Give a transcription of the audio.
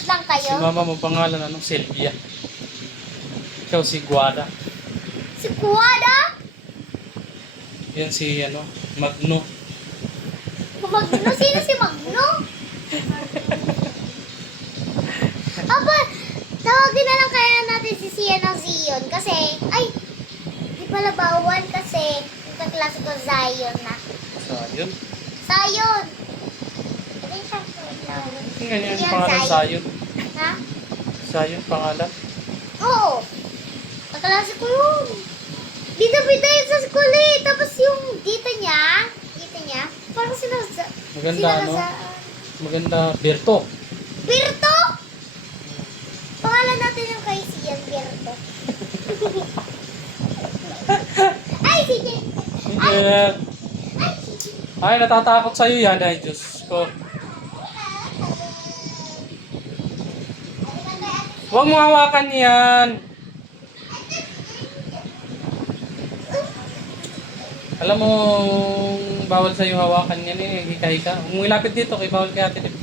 Nag-shoot lang Si kayo? mama mo pangalan, ano? Sylvia. Ikaw si Guada. Si Kuwada? Yan si, ano, Magno. Magno? Sino si Magno? Aba, tawagin na lang kaya natin si Sian ng Zion kasi, ay, di pala bawal kasi yung kaklase ko Zion na. So, yun. Zion! Ito yung siya. Tingnan niyo yung Yan, pangalan Zion. Sayon. Ha? Sayon, pangalan. Oo. Kaklase ko yun. Bida-bida yun sa school eh. Tapos yung dito niya, parang Maganda, ano? Maganda, Berto. Birto! Pangalan natin yung kay Sian, Birto. Ay, sige. Hindi. Ay, natatakot sa'yo yan. Ay, Diyos ko. Huwag mo hawakan yan. Alam mo, bawal sa'yo hawakan yan eh. Hika-hika. Huwag mo ilapit dito kay bawal kay Ate Lip.